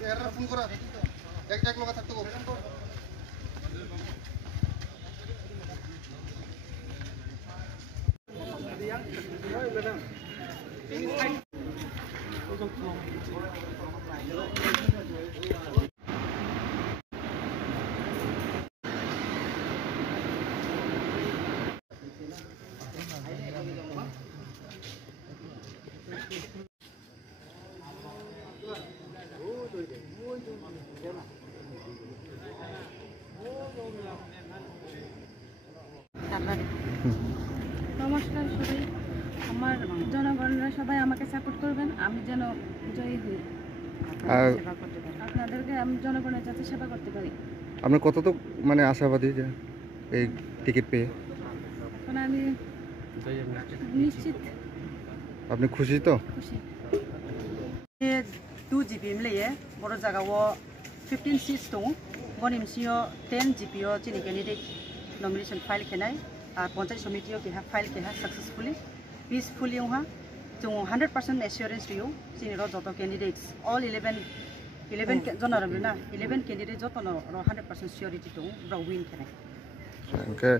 Phone করা এক লোক থাকতো নমস্কার সবাই, আমার জনগণরা সবাই আমাকে সাপোর্ট করবেন, আমি যেন জয়ী হই, আপনাদেরকে আমি জনগণের যাতে সেবা করতে পারি। আপনি কতটুকু মানে আশাবাদী যে এই টিকিট পেয়ে? এখন আমি নিশ্চিত। আপনি খুশি তো? খুশি। 2 GB mlaye boro jaga wo 15 seats dong boni msio 10 GB o chini candidate nomination file kenai ar panchayat committee o ke ha file ke ha successfully peacefully ha jong 100% assurance riu chini ro joto candidates all 11 jonor na 11 candidate joto no 100% surety dong bro win kenai okay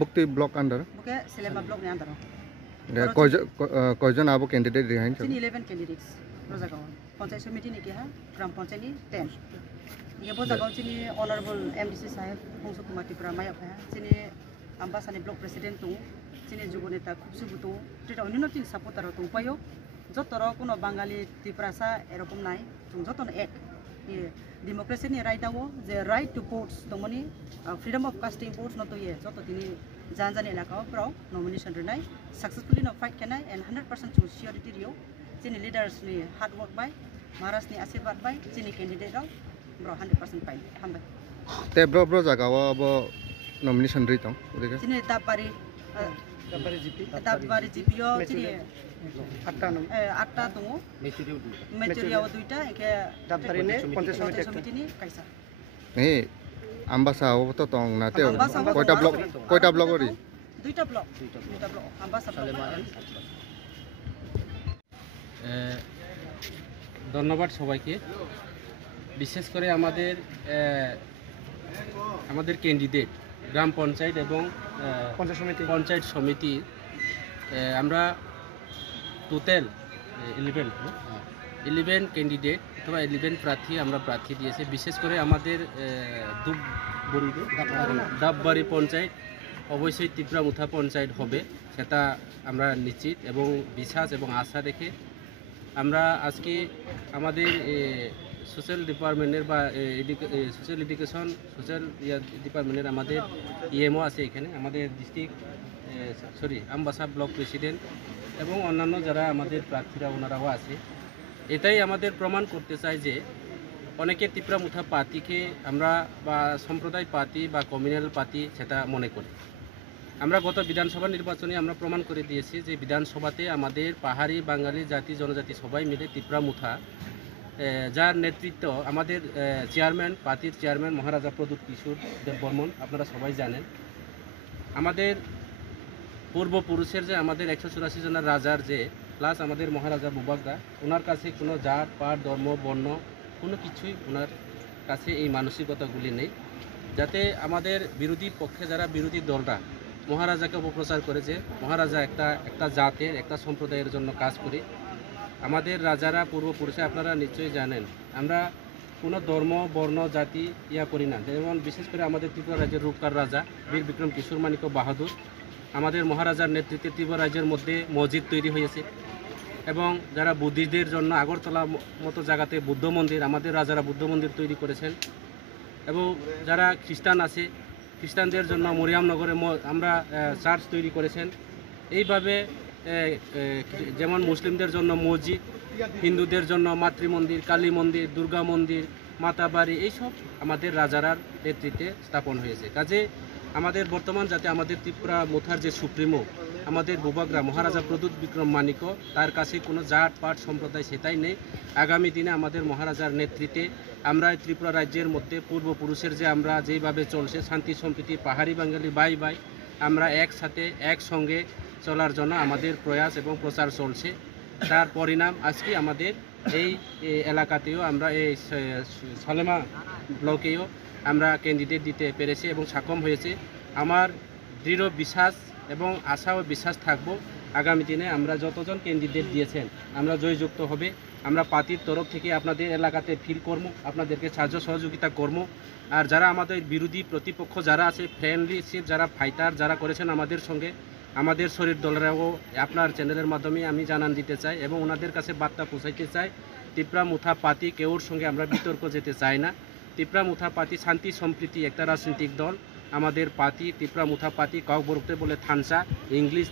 বক্তি block under buke selema block ni andaro কয়জন আবো candidate রিহাইন chini 11 candidates ro jaga panchayat committee ni ke ha gram panchayat ni 10 ये बहुत जगह चीनी honourable MDC साहेब हंसु कुमार त्रिपुरा माया भाया चीनी आम्बासानी block president तो चीनी जुब नेता खुबसुबु तो टेटा अन्य तीन सपोर्टार तो उपायो जतर कोनो बांगाली त्रिपुरा सा एरकम नाय जों जतन एक ये डेमोक्रेसी नि राइट दावो जे राइट टू वोट्स दमनि फ्रीडम ऑफ कास्टिंग वोट्स न तो ये जत तिनी जानजान इलाका फ्राव नॉमिनेशन रनाय सक्सेसफुली न फाइट केनाय एंड 100% टू सियोरिटी रियो चीनी लीडर्स नि हार्ड वर्क बाय महाराज नि आशीर्वाद बाय चीनी candidate bro 100% fine hambai te bro jaga wa abo nomination ri tong odike chini dabari gp yo chini 8 tongo majoria o duita eke dabari ne panchayat committee ni kaisa ei ambasa o to tong na te koita block ori duita block ambasa ধন্যবাদ সবাইকে। বিশেষ করে আমাদের candidate গ্রাম পঞ্চায়েত এবং পঞ্চায়েত সমিতি আমরা total 11 candidate অথবা 11 প্রার্থী আমরা প্রার্থী দিয়েছি। বিশেষ করে আমাদের ডাববাড়ি পঞ্চায়েত অবশ্যই ত্রিপুরা মুথা পঞ্চায়েত হবে, সেটা আমরা নিশ্চিত এবং বিশ্বাস এবং আশা রেখে আমরা আজকে আমাদের সোশ্যাল ডিপার্টমেন্টের বা সোশ্যাল এডুকেশন সোশ্যাল ডিপার্টমেন্টের আমাদের ইএমও আছে এখানে, আমাদের ডিস্ট্রিক্ট আমবাসা ব্লক প্রেসিডেন্ট এবং অন্যান্য যারা আমাদের প্রার্থীরা ওনারাও আছে। এটাই আমাদের প্রমাণ করতে চাই যে অনেকে ত্রিপুরা মুথা পার্টিকে আমরা বা সম্প্রদায় পার্টি বা কমিউনাল পার্টি সেটা মনে করি। আমরা গত বিধানসভা নির্বাচনে আমরা প্রমাণ করে দিয়েছি যে বিধানসভাতে আমাদের পাহাড়ি বাঙালি জাতি জনজাতি সবাই মিলে ত্রিপুরা মুথা যার নেতৃত্ব আমাদের চেয়ারম্যান পার্টির চেয়ারম্যান মহারাজা প্রদূত কিশোর দেব বর্মন, আপনারা সবাই জানেন। আমাদের পূর্বপুরুষের যে আমাদের 184 জনের রাজার যে প্লাস আমাদের মহারাজা বুবাগদা, ওনার কাছে কোনো জাত পাট ধর্ম বর্ণ কোনো কিছুই ওনার কাছে এই মানসিকতাগুলি নেই, যাতে আমাদের বিরোধী পক্ষে যারা বিরোধী দলরা মহারাজাকে অপপ্রচার করে যে মহারাজা একটা জাতের একটা সম্প্রদায়ের জন্য কাজ করে। আমাদের রাজারা পূর্বপুরুষে আপনারা নিশ্চয়ই জানেন আমরা কোনো ধর্ম বর্ণ জাতি করি না। যেমন বিশেষ করে আমাদের ত্রিপুরা রাজ্যের রূপকার রাজা বীর বিক্রম কিশোর মানিক্য বাহাদুর, আমাদের মহারাজার নেতৃত্বে ত্রিপুরা রাজ্যের মধ্যে মসজিদ তৈরি হয়েছে এবং যারা বুদ্ধিস্টদের জন্য আগরতলা মতো জায়গাতে বুদ্ধ মন্দির আমাদের রাজারা বুদ্ধ মন্দির তৈরি করেছেন এবং যারা খ্রিস্টান আছে খ্রিস্টানদের জন্য মরিয়ামনগরে আমরা চার্চ তৈরি করেছেন। এইভাবে যেমন মুসলিমদের জন্য মসজিদ, হিন্দুদের জন্য মাতৃমন্দির, কালী মন্দির, দুর্গা মন্দির, মাতাবাড়ি এইসব আমাদের রাজারার নেতৃত্বে স্থাপন হয়েছে। কাজে আমাদের বর্তমান যাতে আমাদের ত্রিপুরা মুথার যে সুপ্রিমো আমাদের বুবাগরা মহারাজা প্রদূত বিক্রম মানিক্য, তার কাছে কোনো জাত পাট সম্প্রদায় সেটাই নেই। আগামী দিনে আমাদের মহারাজার নেতৃত্বে আমরা ত্রিপুরা রাজ্যের মধ্যে পূর্বপুরুষের যে আমরা যেইভাবে চলছে শান্তি সম্প্রীতি পাহাড়ি বাঙালি বাই বাই আমরা একসাথে একসঙ্গে চলার জন্য আমাদের প্রয়াস এবং প্রচার চলছে। তার পরিণাম আজকে আমাদের এই এলাকাতেও আমরা এই সালেমা ব্লকেও আমরা ক্যান্ডিডেট দিতে পেরেছি এবং সক্ষম হয়েছে। আমার দৃঢ় বিশ্বাস এবং আশা ও বিশ্বাস থাকবো আগামী দিনে আমরা যতজন ক্যান্ডিডেট দিয়েছেন আমরা জয়যুক্ত হবে। আমরা পার্টির তরফ থেকে আপনাদের এলাকাতে ফিল করবো, আপনাদেরকে সাহায্য সহযোগিতা করবো। আর যারা আমাদের বিরোধী প্রতিপক্ষ যারা আছে, ফ্রেন্ডলিশিপ যারা ফাইটার যারা করেছেন আমাদের সঙ্গে, আমাদের শরীর দলেরাও আপনার চ্যানেলের মাধ্যমে আমি জানান দিতে চাই এবং ওনাদের কাছে বার্তা পৌঁছাইতে চাই। তিপ্রা মুথা পার্টি কেউর সঙ্গে আমরা বিতর্ক যেতে চাই না। তিপ্রা মুথা পার্টি শান্তি সম্প্রীতি একটা রাজনৈতিক দল। আমাদের পার্টি তিপ্রা মুথা পার্টি কাউ বলতে বলে থানসা, ইংলিশ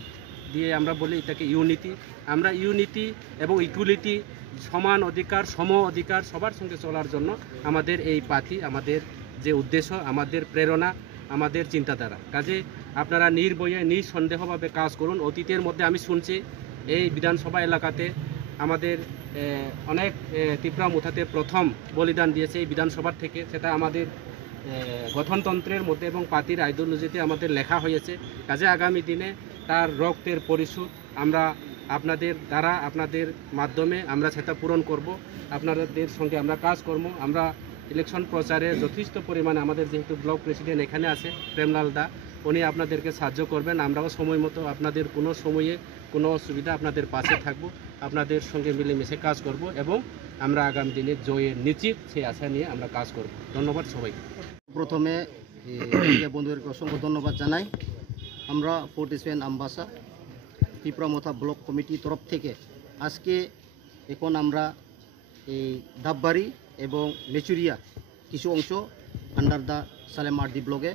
দিয়ে আমরা বলি এটাকে ইউনিটি। আমরা ইউনিটি এবং ইকুয়ালিটি, সমান অধিকার, সম অধিকার সবার সঙ্গে চলার জন্য আমাদের এই পার্টি, আমাদের যে উদ্দেশ্য, আমাদের প্রেরণা, আমাদের চিন্তাধারা। কাজে আপনারা নির্ভয়ে নিঃসন্দেহভাবে কাজ করুন। অতীতের মধ্যে আমি শুনছি এই বিধানসভা এলাকাতে আমাদের অনেক তিপ্রা মুথাতে প্রথম বলিদান দিয়েছে এই বিধানসভার থেকে। সেটা আমাদের গঠনতন্ত্রের মধ্যে এবং পার্টির আইডিওলজিতে আমাদের লেখা হয়েছে। কাজে আগামী দিনে তার রক্তের পরিশোধ আমরা আপনাদের দ্বারা, আপনাদের মাধ্যমে আমরা সেটা পূরণ করব। আপনাদের সঙ্গে আমরা কাজ করব। আমরা ইলেকশন প্রচারে যথেষ্ট পরিমাণে আমাদের যেহেতু ব্লক প্রেসিডেন্ট এখানে আছে প্রেমলাল দা, উনি আপনাদেরকে সাহায্য করবেন। আমরাও সময় মতো আপনাদের কোনো সময়ে কোনো অসুবিধা আপনাদের পাশে থাকব, আপনাদের সঙ্গে মিলেমিশে কাজ করব এবং আমরা আগামী দিনে জয়ের নিশ্চিত সেই আশা নিয়ে আমরা কাজ করব। ধন্যবাদ সবাইকে। প্রথমে বন্ধুদেরকে অসংখ্য ধন্যবাদ জানাই। আমরা 47 আমবাসা তিপ্রা মুথা ব্লক কমিটির তরফ থেকে আজকে এখন আমরা এই ধাপবাড়ি এবং মেচুরিয়া কিছু অংশ আন্ডার দ্য সালেম আরডি ব্লকে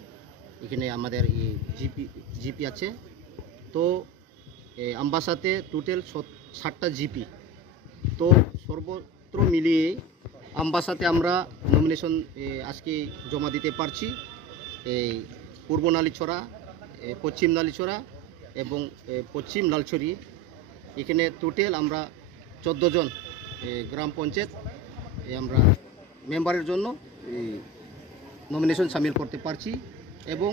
এখানে আমাদের এই জিপি আছে। তো আমবাসাতে টোটাল 60টা জিপি। তো সর্বত্র মিলিয়ে আমবাসাতে আমরা নমিনেশন আজকে জমা দিতে পারছি। এই পূর্ব নালিছড়া, পশ্চিম নালিছড়া এবং পশ্চিম লালছড়ি, এখানে টোটাল আমরা 14 জন গ্রাম পঞ্চায়েত আমরা মেম্বারের জন্য নমিনেশন সামিল করতে পারছি। এবং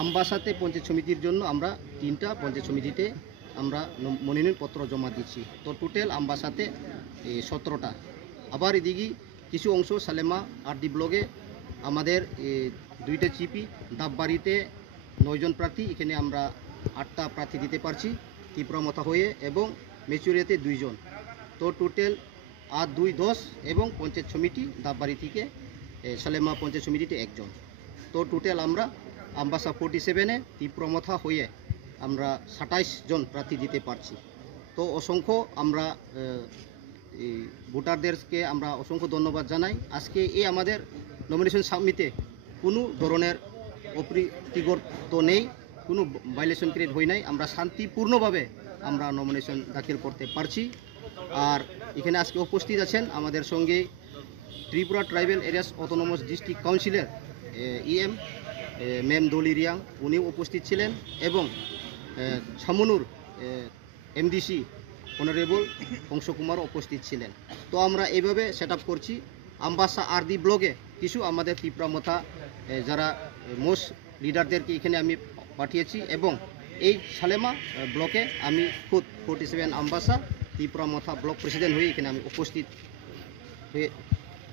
আমবাসাতে পঞ্চায়েত সমিতির জন্য আমরা 3টা পঞ্চায়েত সমিতিতে আমরা মনোনয়নপত্র জমা দিচ্ছি। তো টোটাল আমবাসাতে 17টা। আবার এদিকে কিছু অংশ সালেমা আরডি ব্লকে আমাদের 2টা জিপি, দাববাড়িতে 9 জন প্রার্থী, এখানে আমরা 8টা প্রার্থী দিতে পারছি তিপ্রা মুথা হয়ে, এবং মেচুরিয়াতে 2 জন। তো টোটাল 8, 2, 10 এবং পঞ্চায়েত সমিতি দাববাড়ি থেকে সালেমা পঞ্চায়েত সমিতিতে 1 জন। তো টোটাল আমরা আমবাসা 47-এ তিপ্রা মুথা হয়ে আমরা 27 জন প্রার্থী দিতে পারছি। তো অসংখ্য আমরা ভোটারদেরকে আমরা অসংখ্য ধন্যবাদ জানাই। আজকে এই আমাদের নমিনেশন সাবমিটে কোনো ধরনের অপ্রীতিকর তো নেই, কোনো ভায়োলেশন ক্রিয়েট হয় নাই। আমরা শান্তিপূর্ণভাবে আমরা নমিনেশন দাখিল করতে পারছি। আর এখানে আজকে উপস্থিত আছেন আমাদের সঙ্গে Tripura tribal areas autonomous district কাউন্সিলের ইএম ম্যাম দলি রিয়াং, উনিও উপস্থিত ছিলেন, এবং ছামনুর এমডিসি অনারেবল অংশ কুমার উপস্থিত ছিলেন। তো আমরা এইভাবে সেট আপ করছি। আমবাসা আরডি ব্লকে কিছু আমাদের তিপ্রা মুথা যারা মোস্ট লিডারদেরকে এখানে আমি পাঠিয়েছি, এবং এই সালেমা ব্লকে আমি খুদ 47 আমবাসা তিপ্রা মুথা ব্লক প্রেসিডেন্ট হয়ে এখানে আমি উপস্থিত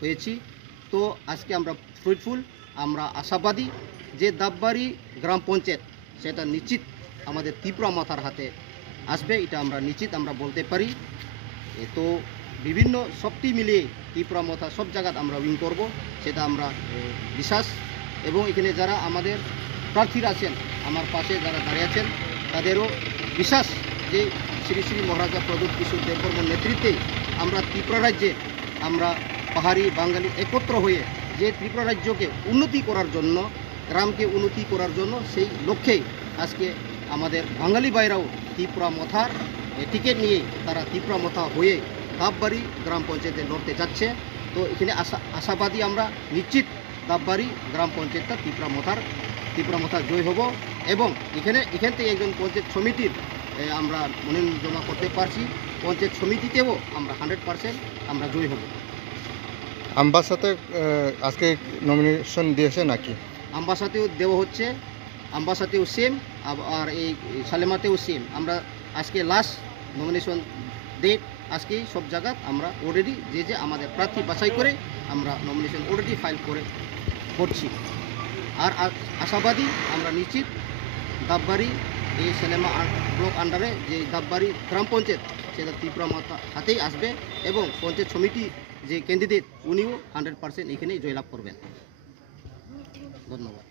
হয়েছি। তো আজকে আমরা ফ্রুটফুল, আমরা আশাবাদী যে দাববাড়ি গ্রাম পঞ্চায়েত সেটা নিশ্চিত আমাদের তিপ্রা মুথার হাতে আসবে, এটা আমরা নিশ্চিত আমরা বলতে পারি। তো বিভিন্ন সবটি মিলিয়ে তিপ্রা মুথা সব জায়গায় আমরা উইন করব, সেটা আমরা বিশ্বাস। এবং এখানে যারা আমাদের প্রার্থীরা আছেন, আমার পাশে যারা দাঁড়িয়ে আছেন, তাদেরও বিশ্বাস যে শ্রী শ্রী মহারাজা প্রদীপ কিশোর দেববর্মন নেতৃত্বে আমরা ত্রিপুরা রাজ্যে আমরা পাহাড়ি বাঙালি একত্র হয়ে যে ত্রিপুরা রাজ্যকে উন্নতি করার জন্য, গ্রামকে উন্নতি করার জন্য, সেই লক্ষ্যেই আজকে আমাদের বাঙালি ভাইরাও তিপ্রা মুথার টিকিট নিয়ে তারা তিপ্রা মুথা হয়ে দাববাড়ি গ্রাম পঞ্চায়েতে লড়তে যাচ্ছে। তো এখানে আশাবাদী আমরা নিশ্চিত দাববাড়ি গ্রাম পঞ্চায়েতটা তিপ্রা মুথা জয় হব। এবং এখান থেকে একজন পঞ্চায়েত সমিতির আমরা মনোনয়ন জমা করতে পারছি, পঞ্চায়েত সমিতিতেও আমরা 100% আমরা জয় হব। আমবাসাতে আজকে নমিনেশন দিয়েছে নাকি? আমবাসাতেও দেওয়া হচ্ছে, আমবাসাতেও সেম, আর এই সালেমাতেও সেম। আমরা আজকে লাস্ট নমিনেশন ডেট আজকেই সব জায়গা আমরা অলরেডি যে আমাদের প্রার্থী বাছাই করে আমরা নমিনেশন অলরেডি ফাইল করছি। আর আশাবাদী আমরা নিশ্চিত দাববাড়ি এই সিনেমা ব্লক আন্ডারে যে দাববাড়ি গ্রাম পঞ্চায়েত সেটা ত্রিপুরা মাতা হাতেই আসবে এবং পঞ্চায়েত সমিতি যে ক্যান্ডিডেট উনিও 100% এখানেই জয়লাভ করবেন। ধন্যবাদ।